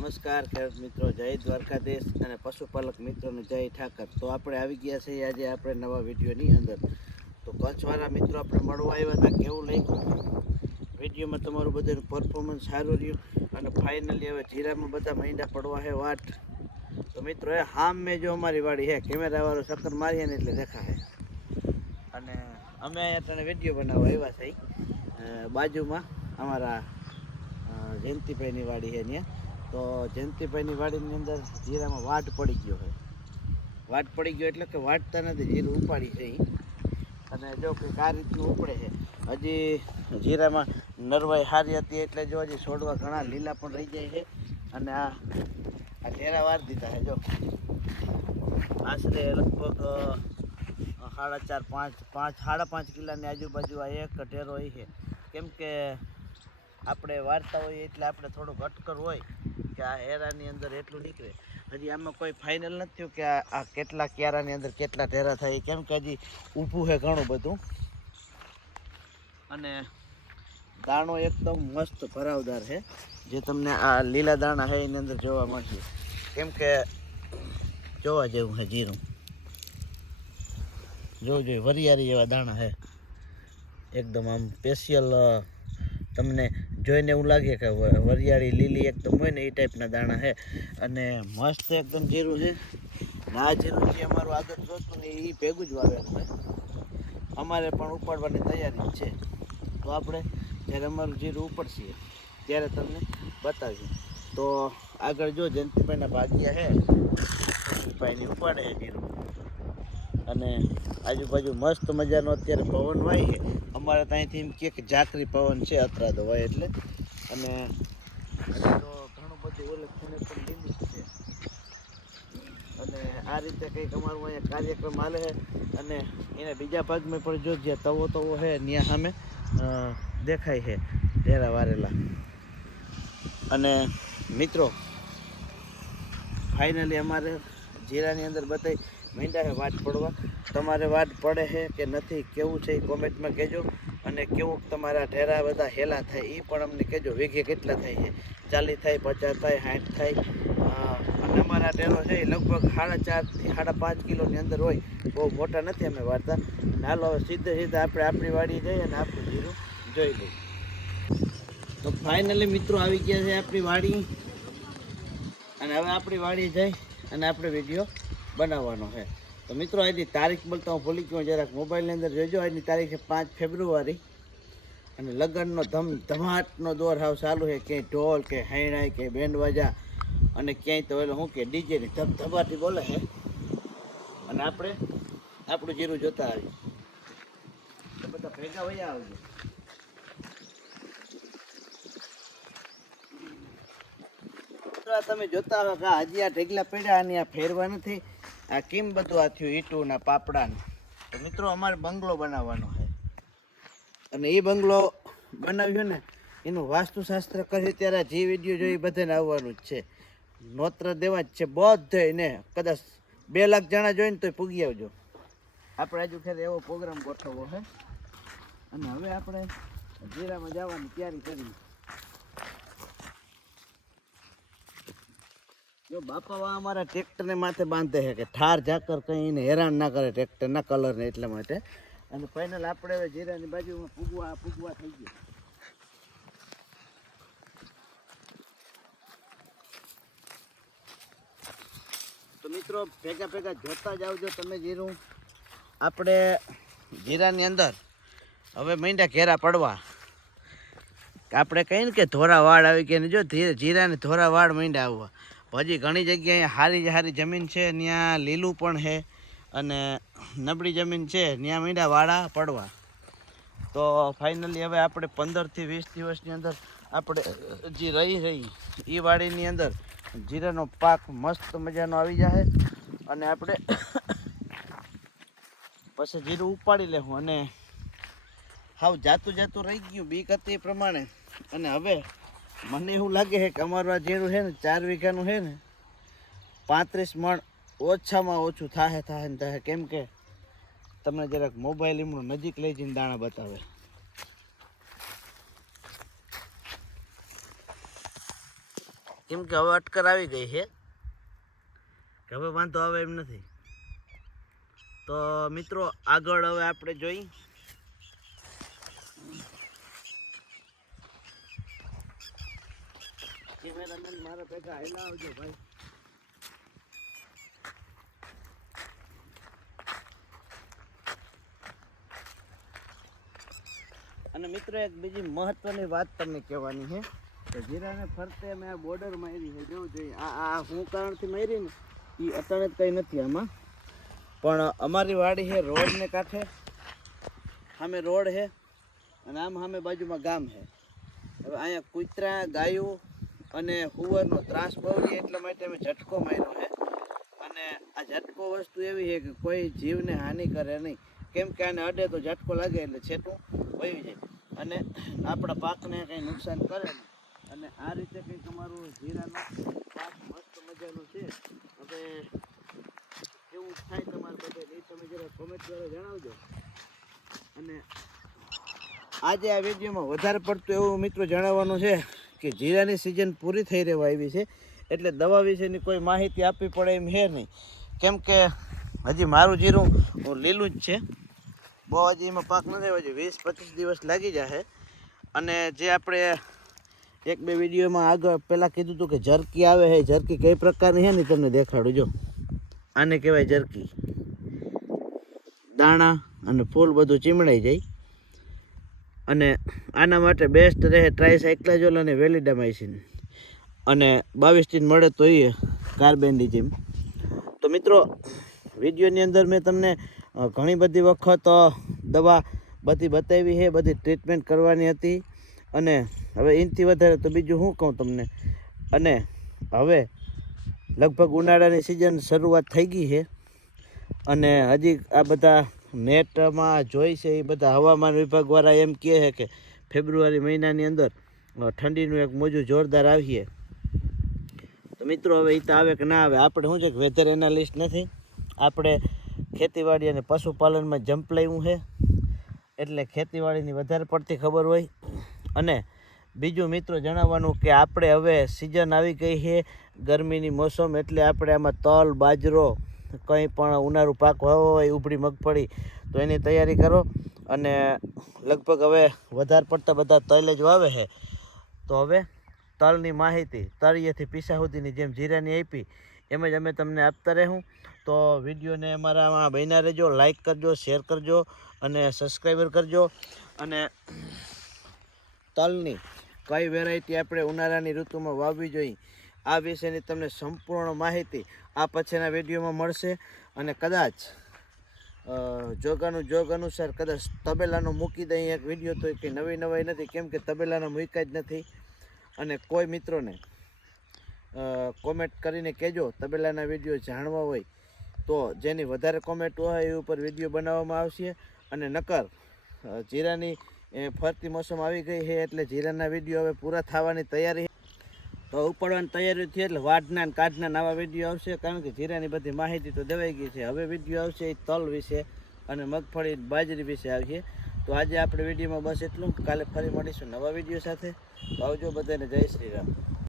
નમસ્કાર ખેડૂત મિત્રો, જય દ્વારકાધીશ અને પશુપાલક મિત્રોને જય ઠાકર. તો આપણે આવી ગયા છીએ આજે આપણે નવા વિડીયોની અંદર. તો કચ્છવાળા મિત્રો, આપણે મળવા આવ્યા હતા, કેવું લઈ વિડીયોમાં તમારું બધાનું પરફોર્મન્સ સારું રહ્યું અને ફાઇનલી હવે જીરામાં બધા મહિના પડવા હે વાટ તો મિત્રો, એ હામ મેં જો અમારી વાડી કેમેરા કેમેરાવાળો ચક્કર મારીએ ને એટલે દેખાય અને અમે અહીંયા તને વીડિયો બનાવવા આવ્યા છે બાજુમાં અમારા જયંતિભાઈની વાડી છે ત્યાં. તો જયંતિભાઈની વાડીની અંદર જીરામાં વાટ પડી ગયો છે. વાટ પડી ગયો એટલે કે વાટતા નથી, જીરું ઉપાડી છે અને જો કે આ ઉપડે છે. હજી જીરામાં નરવાઈ સારી હતી એટલે જો હજી છોડવા ઘણા લીલા પણ રહી જાય છે. અને આ આ ઢેરા વાર દીધા છે, જો. આશરે લગભગ સાડા ચાર પાંચ પાંચ સાડા પાંચ કિલ્લાની આજુબાજુ આ એક ઢેરો હોય છે. કેમ કે આપણે વાર્તા હોઈએ એટલે આપણે થોડુંક અટકર હોય કે આ હેરાની અંદર એટલું નીકળે. હજી આમાં કોઈ ફાઇનલ નથી થયું કે આ કેટલા ક્યારાની અંદર કેટલા ઢેરા થાય કેમ કે હજી ઊભું છે ઘણું બધું. અને દાણો એકદમ મસ્ત ભરાવદાર છે, જે તમને આ લીલા દાણા છે એની અંદર જોવા મળશે. કેમ કે જોવા જેવું છે જીરું. જોવું જોઈએ, વરિયાળી જેવા દાણા છે. એકદમ આમ સ્પેશિયલ તમને જોઈને એવું લાગે કે વરિયાળી લીલી એકદમ હોય ને એ ટાઈપના દાણા છે. અને મસ્ત એકદમ જીરું છે. આ જીરું જે અમારું આગળ જોતું ને એ ભેગું જ વાવેલું છે. અમારે પણ ઉપાડવાની તૈયારી છે. તો આપણે જ્યારે અમારું જીરું ઉપડશે ત્યારે તમને બતાવીએ તો આગળ જો જયંતિભાઈના ભાગ્યા છે. જયંતિભાઈની ઉપાડે છે જીરું. અને આજુબાજુ મસ્ત મજાનો અત્યારે પવન વાય છે. અમારે ત્યાંથી કહે કે પવન છે અથડાતો હોય એટલે. અને તો ઘણું બધું ઓલે પણ લીલું છે. અને આ રીતે કંઈક અમારું અહીંયા કાર્યક્રમ હાલે છે. અને એના બીજા ભાગમાં પણ જો જ્યાં તવો તવો છે ત્યાં સામે દેખાય છે, ઢેરા વારેલા. અને મિત્રો ફાઇનલી અમારે જીરાની અંદર બતાવી મીંડા છે વાટ પડવા. તમારે વાટ પડે છે કે નથી, કેવું છે એ કોમેન્ટમાં કહેજો. અને કેવું તમારા ઢેરા બધા હેલા થાય એ પણ અમને કહેજો વીઘે કેટલા થાય છે? ચાલીસ થાય, પચાસ થાય, સાઠ થાય. અને અમારા ઢેરો છે એ લગભગ સાડા ચારથી સાડા પાંચ કિલોની અંદર હોય. બહુ મોટા નથી અમે અને હાલો, હવે સીધે સીધા આપણે આપણી વાડી જઈએ અને આપણું જીરું જોઈ લઈએ. તો ફાઇનલી મિત્રો આવી ગયા છે આપણી વાડી. અને હવે આપણી વાડી જઈ અને આપણે વીડિયો બનાવવાનો છે. તો મિત્રો આજની તારીખ બોલતા હું ભૂલી ગયો, જરાક મોબાઈલની અંદર જોજો. આજની તારીખ છે પાંચ ફેબ્રુઆરી. અને લગ્નનો ધમ, ધમાટનો દોર હાવ ચાલુ છે. ક્યાંય ઢોલ કે હૈણાઈ કે બેન્ડ અને ક્યાંય તો એટલે શું કે ડીજેની ધબધબાટી બોલે છે. અને આપણે, આપણું જીરું જોતા આવીએ. બધા ભેગા વયા આવજો. તો આ તમે જોતા હો કે હજી આ ઢેગલા પડ્યા અને આ ફેરવા નથી. આ કેમ બધું આ થયું? ઈટું ના પાપડા તો મિત્રો, અમારે બંગલો બનાવવાનો છે. અને એ બંગલો બનાવ્યો ને, એનું વાસ્તુશાસ્ત્ર કરી ત્યારે જે વીડિયો જોઈ બધાને આવવાનું જ છે. નોત્ર દેવા જ છે બધે ને. કદાચ બે લાખ જણા જોઈને તોય પૂગી આવજો. આપણે હજુ ખેર એવો પ્રોગ્રામ ગોઠવવો છે. અને હવે આપણે જીરામાં જવાની, તૈયારી કરી જો બાપા અમારા ટ્રેક્ટરને માથે બાંધે છે કે ઠાર, ઝાકર કંઈ હેરાન ના કરે ટ્રેક્ટરના કલરને એટલા માટે. અને ફાઇનલ આપણે હવે જીરાની બાજુમાં પૂગવા પૂગવા થઈ ગયા. તો મિત્રો, ભેગા ભેગા જોતા જ આવજો તમે જીરું. આપણે જીરાની અંદર હવે મીંડા ઘેરા પડવા. આપણે કહીએ ને કે ધોરા વાળ આવી ને જો જીરાને ધોરા વાળ માંડ્યા આવવા. હજી ઘણી જગ્યાએ સારી સારી જમીન છે ત્યાં લીલું પણ છે અને નબળી જમીન છે ત્યાં મીંડા વાળા પડવા. તો ફાઇનલી હવે આપણે પંદરથી વીસ દિવસની અંદર આપણે જે રહી રહી એ વાડીની અંદર જીરાનો પાક મસ્ત મજાનો આવી જાય અને આપણે પછી જીરું ઉપાડી લેવું અને હાવ જાતું જાતું રહી ગયું બીક હતી પ્રમાણે. અને હવે મને એવું લાગે છે કે અમારું આ છે ને, ચાર વીઘાનું છે ને, પાંત્રીસ મણ ઓછામાં ઓછું થાય થાય ને થાય કેમ કે તમને જરાક મોબાઈલ એમનું નજીક લઈ જઈને દાણા બતાવે. કેમ કે હવે અટકર આવી ગઈ છે. હવે વાંધો આવે એમ નથી. તો મિત્રો આગળ હવે આપણે જોઈ કેમેરામેન મારા ભેગા હેલા આવજો ભાઈ. અને મિત્રો, એક બીજી મહત્વની વાત તમને કહેવાની છે કે જીરાને ફરતે અમે આ બોર્ડર મારી છે જોવું જોઈએ આ આ હું કારણથી મારી ને એ અટાણે જ કંઈ નથી આમાં. પણ અમારી વાડી છે રોડને કાંઠે, સામે રોડ છે, અને આમ સામે બાજુમાં ગામ છે. હવે અહીંયા કૂતરા, ગાયો અને હુવરનો ત્રાસ બહુ છે એટલા માટે અમે ઝટકો માર્યો છે. અને આ ઝટકો વસ્તુ એવી છે કે કોઈ જીવને હાનિ કરે નહીં. કેમ કે આને અડે તો ઝટકો લાગે એટલે છેટું વહી જાય. અને આપણા પાકને કંઈ નુકસાન કરે નહીં. અને આ રીતે કંઈક અમારું જીરાનો પાક મસ્ત મજાનો છે. હવે કેવું થાય તમારે બધે એ તમે જરા કોમેન્ટ દ્વારા જણાવજો. અને આજે આ વિડીયોમાં વધારે પડતું એવું મિત્રો જણાવવાનું છે. કે જીરાની સિઝન પૂરી થઈ રહેવા આવી છે, એટલે દવા વિશેની કોઈ માહિતી આપવી પડે એમ છે નહીં. કેમ કે હજી મારું જીરું લીલું જ છે. બહુ હજી એમાં પાક નથી હજી વીસ પચીસ દિવસ લાગી જશે અને જે આપણે એક બે વિડીયોમાં આગળ પહેલાં કીધું હતું કે જરકી આવે છે જરકી કઈ પ્રકારની છે ને તમને દેખાડું, જો. આને કહેવાય જરકી. દાણા અને ફૂલ બધું ચીમડાઈ જાય. અને આના માટે બેસ્ટ રહે ટ્રાયસાઇક્લાઝોલ અને વેલિડામાઇસિન અને બાવીસ મળે તો એ કાર્બેન્ડિઝમ તો મિત્રો વિડીયોની અંદર મેં તમને ઘણી બધી વખત દવા બધી બતાવી છે, બધી ટ્રીટમેન્ટ કરવાની હતી. અને હવે એનાથી વધારે તો બીજું શું કહું તમને? અને હવે લગભગ ઉનાળાની સિઝન શરૂઆત થઈ ગઈ છે. અને હજી આ બધા નેટમાં જોઈ છે એ બધા હવામાન વિભાગવાળા એમ કહે છે કે ફેબ્રુઆરી મહિનાની અંદર ઠંડીનું એક મોજું જોરદાર આવીએ. તો મિત્રો, હવે એ તો આવે કે ના આવે? આપણે શું છે કે વેધર એનાલિસ્ટ નથી? આપણે ખેતીવાડી અને પશુપાલનમાં જંપ લાવ્યું છે. એટલે ખેતીવાડીની વધારે પડતી ખબર હોય. અને બીજું મિત્રો જણાવવાનું કે આપણે હવે સિઝન આવી ગઈ છે, ગરમીની મોસમ એટલે આપણે આમાં તલ, બાજરો કંઈ પણ ઉનાળું પાક વાવવો હોય ઉભળી મગફળી તો એની તૈયારી કરો. અને લગભગ હવે વધારે પડતા બધા તલ જ વાવે છે. તો હવે તલની માહિતી તળિયેથી પીસા સુધીની જેમ જીરાની આપી, એમ જ અમે તમને આપતા રહેવું તો વિડીયોને અમારામાં બન્યા રહેજો, લાઈક કરજો, શેર કરજો અને સબસ્ક્રાઈબર કરજો. અને તલની કઈ વેરાયટી આપણે ઉનાળાની ઋતુમાં વાવવી જોઈએ આ વિશેની તમને સંપૂર્ણ માહિતી આ પછીના વિડીયોમાં મળશે. અને કદાચ જોગાનું જોગ અનુસાર કદાચ તબેલાનો મૂકી દઈએ એક વીડિયો તો કંઈ નવી નવાઈ નથી. કેમ કે તબેલાનો મૂક્યા જ નથી. અને કોઈ મિત્રોને કોમેન્ટ કરીને કહેજો તબેલાના વીડિયો જાણવા હોય તો જેની વધારે કોમેન્ટ હોય એ ઉપર વીડિયો બનાવવામાં આવશે. અને નકર જીરાની ફરતી મોસમ આવી ગઈ છે એટલે જીરાના વીડિયો હવે પૂરા થવાની તૈયારી. તો ઉપાડવાની તૈયારી થઈ એટલે વાઢના ને કાઢના નવા વીડિયો આવશે, કારણ કે જીરાની બધી માહિતી તો દેવાઈ ગઈ છે. હવે વીડિયો આવશે એ તલ વિશે અને મગફળી બાજરી વિશે આવશે. તો આજે આપણે વિડીયોમાં બસ એટલું કાલે ફરી મળીશું નવા વીડિયો સાથે. આવજો બધાને જય શ્રી રામ.